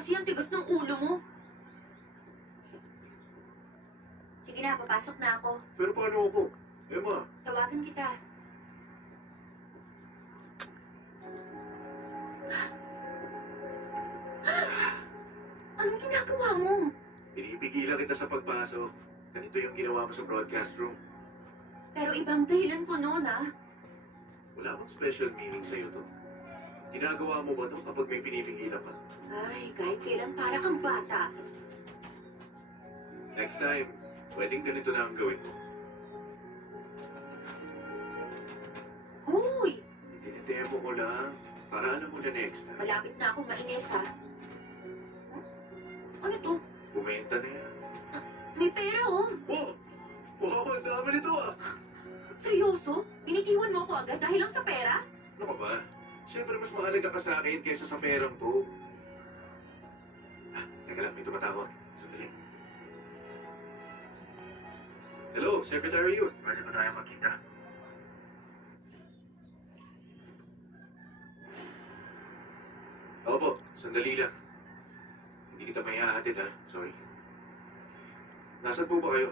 kasi ang tigas ng ulo mo. Sige na, papasok na ako. Pero paano ako? Emma, Tawagan kita. Anong ginagawa mo? pinipigilan kita sa pagpasok. Ganito yung ginawa mo sa broadcast room. Pero ibang dahilan ko noon, ah. Wala bang special meaning sa'yo to? Ginagawa mo ba to kapag may pinipigilan ka? Ay, kahit kailan para kang bata. Next time, pwedeng ganito na ang gawin mo. Uy! Dinidemo ko lang. Para alam mo na next time. Malapit na akong mainis, ha? Huh? Ano to? Bumenta na yan. May pera, oh. Oh! Wow, ang dami nito ah! Seryoso? Binitiwan mo ako agad dahil lang sa pera? Ano ka ba? Siyempre mas mahalaga ka sa akin kaysa sa perang to. Teka lang, may tumatawag. Sandali. Hello, Secretary Yun. Pwede ba tayo magkita? Opo, sandali lang. Hindi kita may hahatid ha. Sorry. Nasaan po ba kayo?